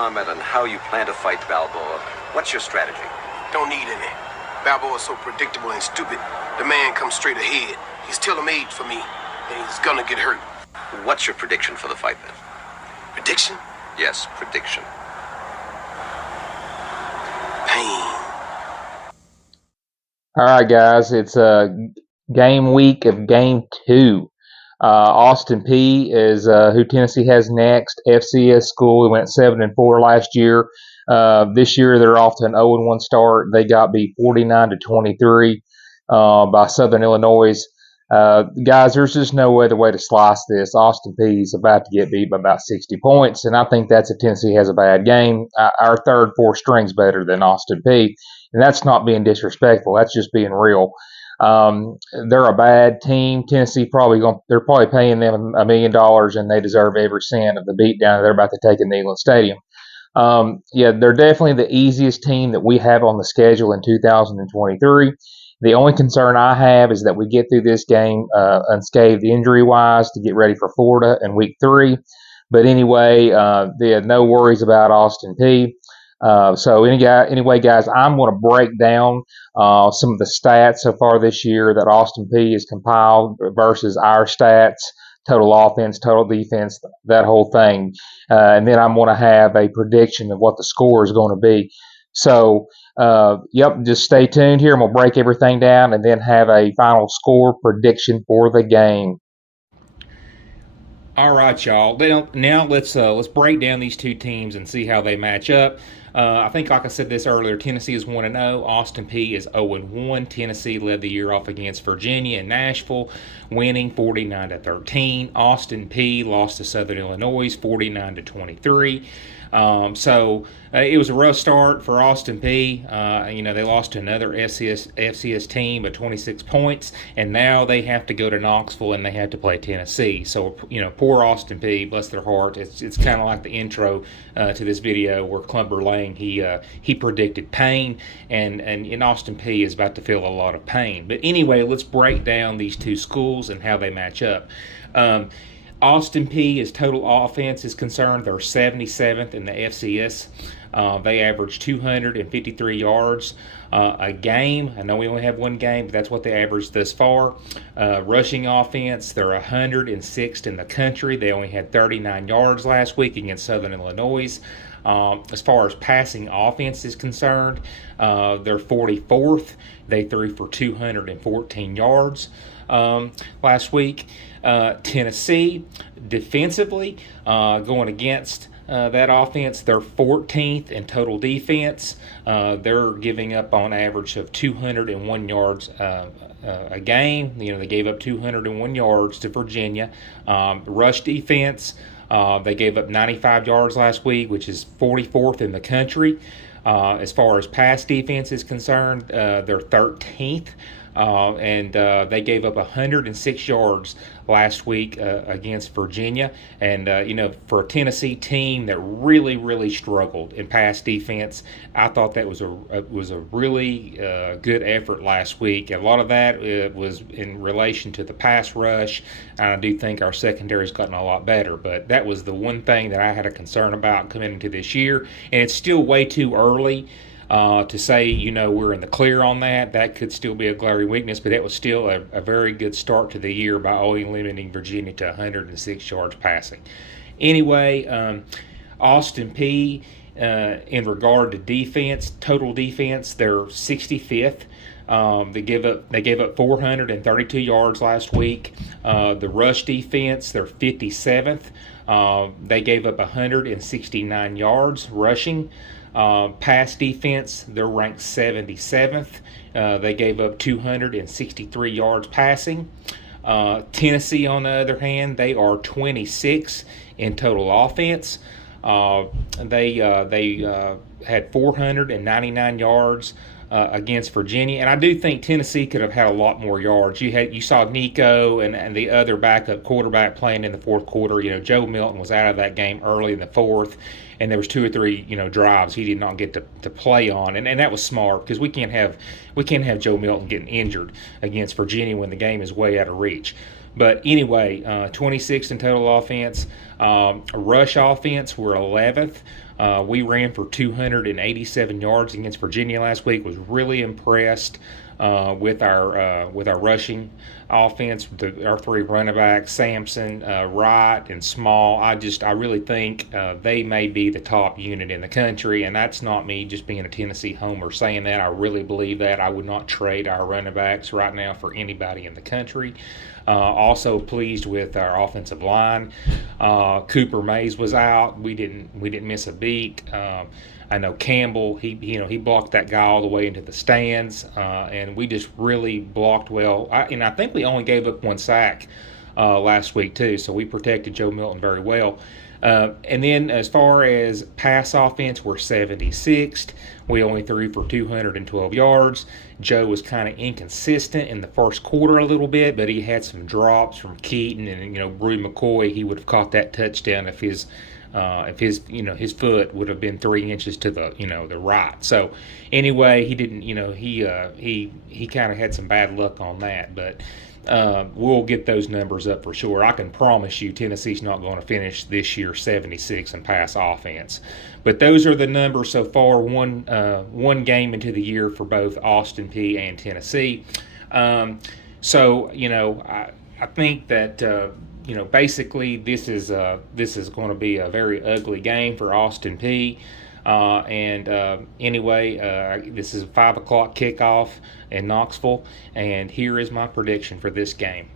comment on how you plan to fight Balboa. What's your strategy? Don't need any. Balboa's so predictable and stupid. The man comes straight ahead. He's tailor-made for me, and he's gonna get hurt. What's your prediction for the fight, then? Prediction? Yes, prediction. Pain. All right, guys, it's game week of game 2. Austin Peay is who Tennessee has next. FCS school. We went 7-4 last year. This year they're off to an 0-1 start. They got beat 49-23 by Southern Illinois. Guys, there's just no other way to slice this. Austin Peay is about to get beat by about 60 points, and I think that's if Tennessee has a bad game. Our third, fourth string's better than Austin Peay, and that's not being disrespectful. That's just being real. They're a bad team. Tennessee they're probably paying them $1 million, and they deserve every cent of the beatdown they're about to take in Neyland Stadium. Yeah, they're definitely the easiest team that we have on the schedule in 2023. The only concern I have is that we get through this game unscathed injury-wise to get ready for Florida in Week 3. But anyway, no worries about Austin Peay. Anyway, guys, I'm going to break down some of the stats so far this year that Austin Peay has compiled versus our stats, total offense, total defense, that whole thing. And then I'm going to have a prediction of what the score is going to be. So, just stay tuned here. I'm going to break everything down and then have a final score prediction for the game. All right, y'all. Now let's break down these two teams and see how they match up. I think, like I said this earlier, Tennessee is 1-0. Austin Peay is 0-1. Tennessee led the year off against Virginia and Nashville, winning 49-13. Austin Peay lost to Southern Illinois 49-23. It was a rough start for Austin Peay. They lost to another FCS team at 26 points, and now they have to go to Knoxville and they have to play Tennessee. So, poor Austin Peay, bless their heart. It's kind of like the intro to this video where Clumber Lang, he predicted pain, and Austin Peay is about to feel a lot of pain. But anyway, let's break down these two schools and how they match up. Austin Peay, as total offense is concerned, they're 77th in the FCS. They average 253 yards a game. I know we only have one game, but that's what they average thus far. Rushing offense, they're 106th in the country. They only had 39 yards last week against Southern Illinois. As far as passing offense is concerned, they're 44th. They threw for 214 yards last week. Tennessee, defensively, going against that offense, they're 14th in total defense. They're giving up on average of 201 yards a game. They gave up 201 yards to Virginia. Rush defense, they gave up 95 yards last week, which is 44th in the country. As far as pass defense is concerned, they're 13th. They gave up 106 yards last week against Virginia. And, for a Tennessee team that really, really struggled in pass defense, I thought that was a really good effort last week. A lot of that was in relation to the pass rush. I do think our secondary's gotten a lot better, but that was the one thing that I had a concern about coming into this year. And it's still way too early to say, we're in the clear on that. That could still be a glaring weakness, but it was still a very good start to the year by only limiting Virginia to 106 yards passing. Anyway, Austin Peay, in regard to defense, total defense, they're 65th. They gave up 432 yards last week. The rush defense, they're 57th. They gave up 169 yards rushing. Pass defense, they're ranked 77th. They gave up 263 yards passing. Tennessee, on the other hand, they are 26 in total offense. They had 499 yards against Virginia, and I do think Tennessee could have had a lot more yards. You saw Nico and the other backup quarterback playing in the fourth quarter. Joe Milton was out of that game early in the fourth, and there was 2 or 3 drives he did not get to play on, and that was smart because we can't have Joe Milton getting injured against Virginia when the game is way out of reach. But anyway, 26 in total offense. Rush offense, we're 11th. We ran for 287 yards against Virginia last week. Was really impressed with our rushing offense. Our three running backs, Sampson, Wright, and Small. I really think they may be the top unit in the country, and that's not me just being a Tennessee homer saying that. I really believe that. I would not trade our running backs right now for anybody in the country. Also pleased with our offensive line. Cooper Mays was out. We didn't miss a beat. I know Campbell, he blocked that guy all the way into the stands, and we just really blocked well. I think we only gave up one sack last week too, so we protected Joe Milton very well. And then as far as pass offense, we're 76th. We only threw for 212 yards. Joe was kind of inconsistent in the first quarter a little bit, but he had some drops from Keaton and Brew McCoy. He would have caught that touchdown if his foot would have been 3 inches to the right. So anyway, he didn't, he kind of had some bad luck on that, but we'll get those numbers up for sure. I can promise you Tennessee's not going to finish this year 76 in pass offense. But those are the numbers so far, one game into the year for both Austin Peay and Tennessee. So I think that basically this is going to be a very ugly game for Austin Peay. Anyway, this is a 5 o'clock kickoff in Knoxville, and here is my prediction for this game.